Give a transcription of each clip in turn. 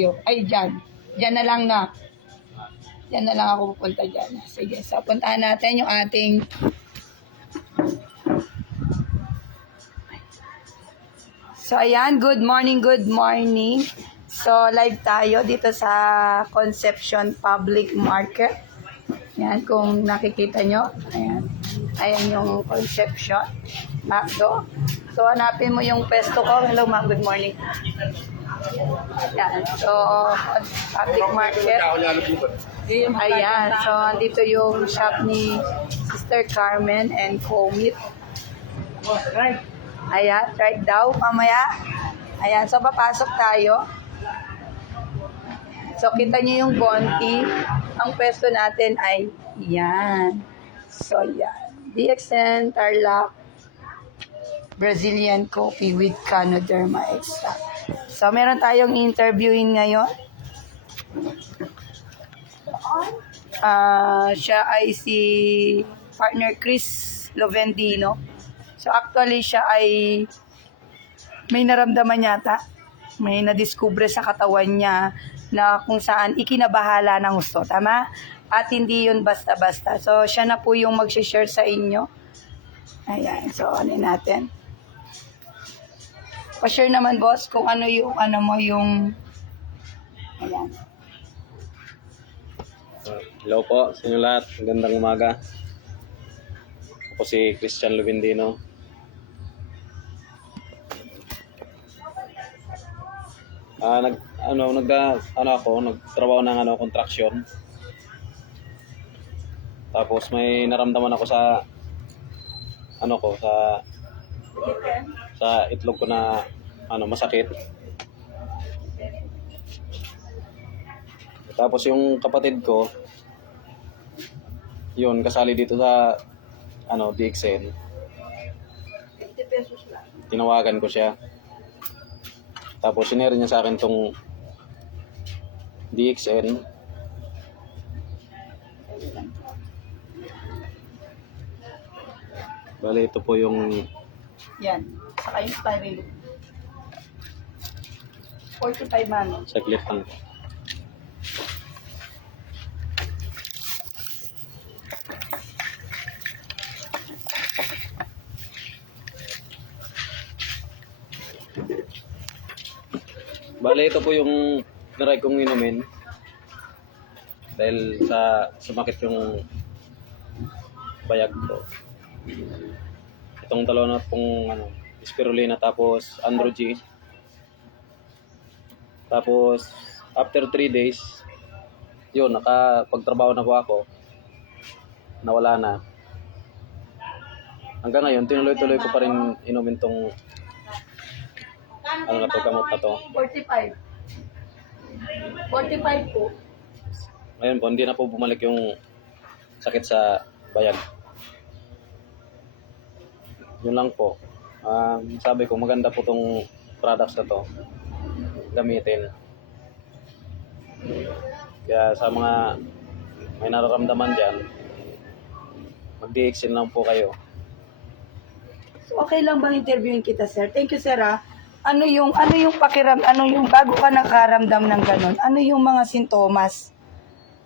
Ay, dyan. Dyan na lang na. Dyan na lang ako pupunta dyan. Sige, so puntahan natin yung ating So, ayan, good morning. So, live tayo dito sa Concepcion Public Market. Ayan, kung nakikita nyo. Ayan. Ayan yung Concepcion. McDo. So, hanapin mo yung pesto ko. Hello, ma'am. Good morning. Ayan. So, public market. Ayan. So, andito yung shop ni Sister Carmen and Comit. Ayan, right daw, mamaya. Ayan, so papasok tayo. So, kita nyo yung Bonti. Ang pwesto natin ay yan. So, yan. DXN, Tarlac, Brazilian coffee with Canoderma extra. So, meron tayong interviewin ngayon. Siya ay si partner Chris Lovendino. So actually siya ay may naramdaman yata, may nadiskubre sa katawan niya na kung saan ikinabahala ng gusto, tama? At hindi yun basta-basta. So siya na po yung mag-share sa inyo. Ayan, so ano natin. Pa-share naman boss kung ano yung yung ayan. Hello po sa inyo lahat. Magandang umaga. Ako si Christian Lovendino. Nagtrabaho ng construction. Tapos may naramdaman ako sa sa itlog ko na masakit. Tapos yung kapatid ko, yun kasali dito sa DXN. 50 pesos lang. Tinawagan ko siya. Tapos sinare niya sa akin tong DXN. Bale, ito po yung Yan. Saka yung styrene. 45 man. saglit lang. Bale, ito po yung naray kong inumin. Dahil sa sumakit yung bayag ko. Itong dalawa na pong spirulina tapos Androgy. Tapos after 3 days, yun, nakapagtrabaho na po ako. Nawala na. Hanggang ngayon, tinuloy-tuloy ko pa rin inumin tong gamot na to. 45. 45 po. Ngayon po, hindi na po bumalik yung sakit sa bayag. Yun lang po. Sabi ko, maganda po tong products na to. Gamitin. Kaya sa mga may nararamdaman dyan, mag-DXN lang po kayo. So, okay lang bang interviewin kita, sir? Thank you, sir, ha? Ano yung bago ka nakaramdam ng ganun, ano yung mga sintomas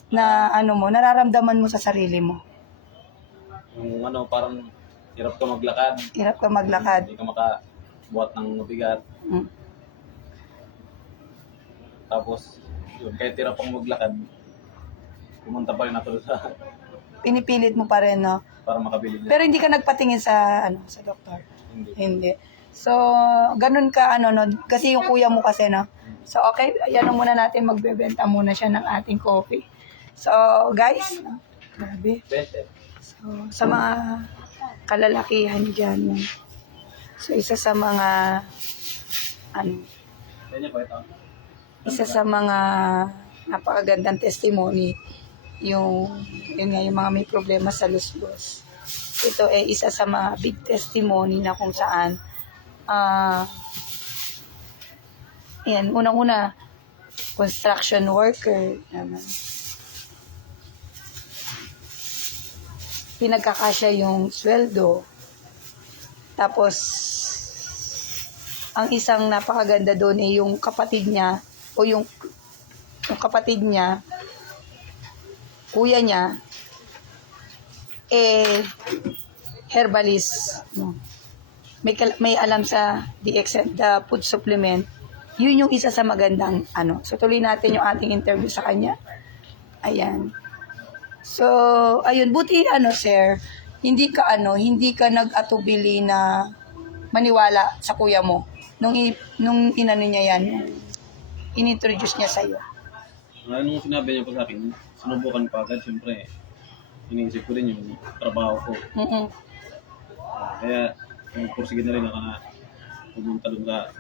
na nararamdaman mo sa sarili mo? Yung parang hirap ka maglakad. Hirap ka maglakad. Hindi ka makabuhat ng mabigat. Tapos, yun, kahit hirap kang maglakad, pumunta pa rin ako sa Pinipilit mo pa rin, no? para makabili na. Pero hindi ka nagpatingin sa doktor? Hindi. So, ganun ka, kasi yung kuya mo kasi, no? So, okay, ayan muna natin, magbebenta muna siya ng ating coffee. So, guys, grabe. So, sa mga kalalakihan dyan, so, isa sa mga napakagandang testimony, yung mga may problema sa lusbos. Ito ay isa sa mga big testimony na kung saan unang-una construction worker naman. Pinagkakasya yung sweldo. Tapos ang isang napakaganda doon ay yung kapatid niya o yung kapatid niya, kuya niya, herbalist, no? May alam sa the food supplement, yun yung isa sa magandang So, tuloy natin yung ating interview sa kanya. Ayan. So, ayun, buti sir, hindi ka nag-atubili na maniwala sa kuya mo nung inano niya yan, inintroduce niya sa'yo. Nung sinabi niya po sa akin, sinubukan ko agad, siyempre, iniisip ko din yung trabaho ko. Kaya, pursige na rin ako na pumunta doon sa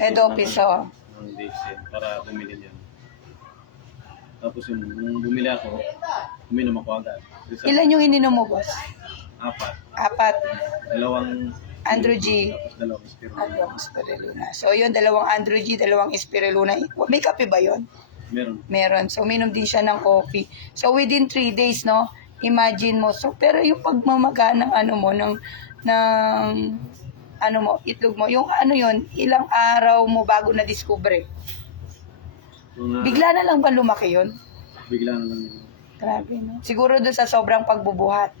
Head office, ng DXN para bumili niyan. Tapos nung bumili ako, uminom ako agad. Ilan yung ininom mo, boss? 4. 4. 2 Andrew G. Tapos 2 Spirulina. So, yun, 2 Andrew G, 2 Spirulina. May kape ba yun? Meron. So, uminom din siya ng coffee. So, within 3 days, no? Imagine mo. So, pero yung pagmamaga ng itlog mo, yung yun, ilang araw mo bago na-discover? Bigla na lang ba lumaki yun? Bigla na lang yun. Grabe, no? Siguro doon sa sobrang pagbubuhat.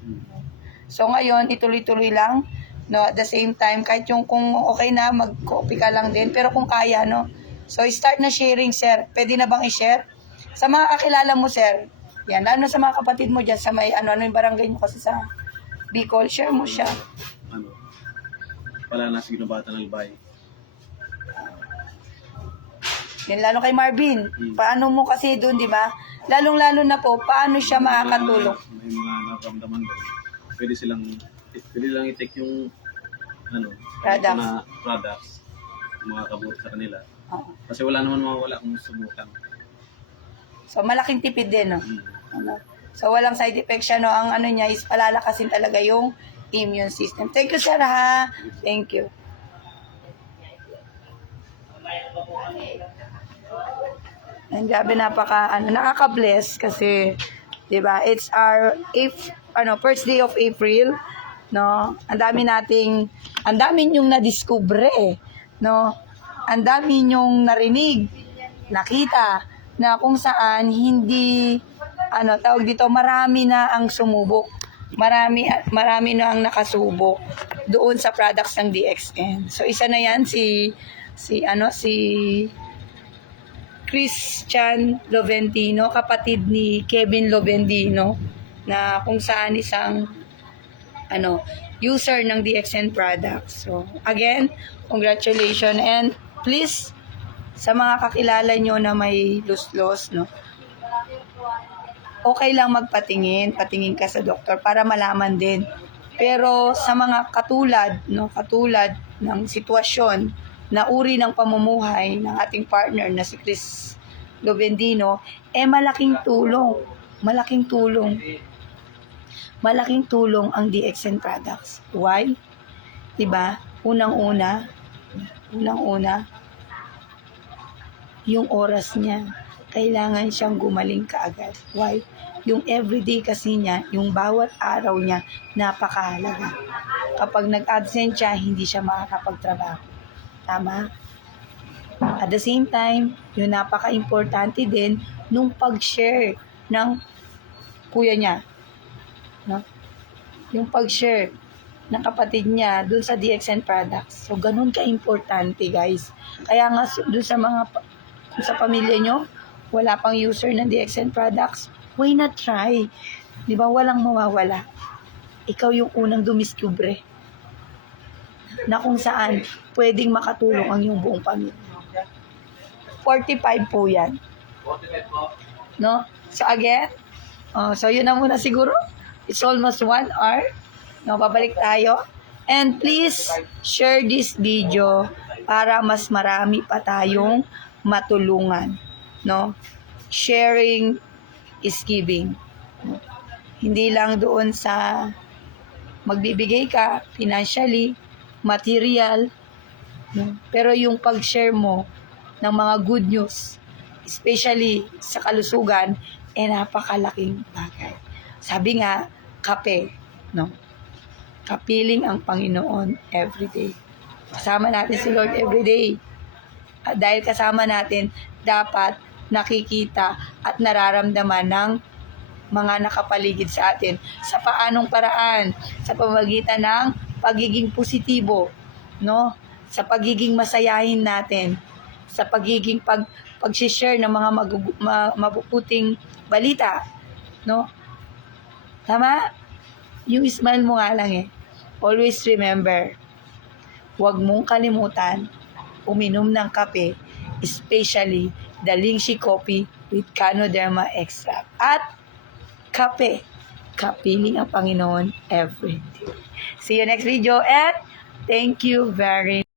So, ngayon, ituloy-tuloy lang. No, at the same time, kahit yung kung okay na, mag-copy ka lang din. Pero kung kaya, no? So, start na sharing, sir. Pwede na bang i-share? Sa mga kakilala mo, sir, yan, lalo na sa mga kapatid mo dyan, sa may, yung barangay nyo kasi sa Bicol, share mo siya. Pala na sa Ginobatan ng Albay. Yan, lalo kay Marvin. Paano mo kasi doon, di ba? Lalong-lalo na po, paano siya makakatulong? May mga nakaramdaman doon. Pwede lang i-take yung products, mga kabut sa kanila. Kasi wala naman mawawala kung subukan. So, malaking tipid din, no? So, walang side effect siya, no? Ang niya is palalakasin talaga yung immune system. Thank you, sir, ha? Thank you. And grabe, nakaka-bless kasi, di ba, it's our first day of April, no? Ang dami yung na-discover, no? Ang dami yung narinig, nakita, na kung saan hindi, marami na ang sumubok. Marami na ang nakasubok doon sa products ng DXN. So, isa na yan si Christian Lovendino, kapatid ni Kevin Lovendino, na kung saan isang user ng DXN products. So, again, congratulations, and please, sa mga kakilala nyo na may luslos, no, okay lang patingin ka sa doktor para malaman din. Pero sa mga katulad ng sitwasyon na uri ng pamumuhay ng ating partner na si Chris Lovendino, malaking tulong ang DXN products. Why? Diba? Unang-una, yung oras niya, kailangan siyang gumaling kaagad. Why? Yung everyday kasi niya, yung bawat araw niya, napakahalaga. Kapag nag-absent siya, hindi siya makakapagtrabaho. Tama? At the same time, yung napaka-importante din nung pag-share ng kuya niya. No? Yung pag-share ng kapatid niya dun sa DXN products. So, ganun ka-importante, guys. Kaya nga, dun sa pamilya nyo, wala pang user ng DXN products, why not try? Di ba, walang mawawala. Ikaw yung unang dumiskubre na kung saan pwedeng makatulong ang iyong buong pamilya. 45 po yan. No? So again, so yun na muna siguro. It's almost 1 hour. No, babalik tayo. And please share this video para mas marami pa tayong matulungan, no? Sharing is giving. No? Hindi lang doon sa magbibigay ka financially, material, no? Pero yung pag-share mo ng mga good news, especially sa kalusugan, napakalaking bagay. Sabi nga, kape, no? Kapiling ang Panginoon everyday. Kasama natin si Lord everyday. Dahil kasama natin, dapat nakikita at nararamdaman ng mga nakapaligid sa atin sa paanong paraan, sa pamamagitan ng pagiging positibo, no? Sa pagiging masayahin natin, sa pagiging pag-share ng mga mabubuting balita, no? Tama? Yung smile mo nga lang eh. Always remember, huwag mong kalimutan uminom ng kape, especially the Lychee coffee with Canoderma extract. At kape. Kapiling ang Panginoon every day. See you next video and thank you very much.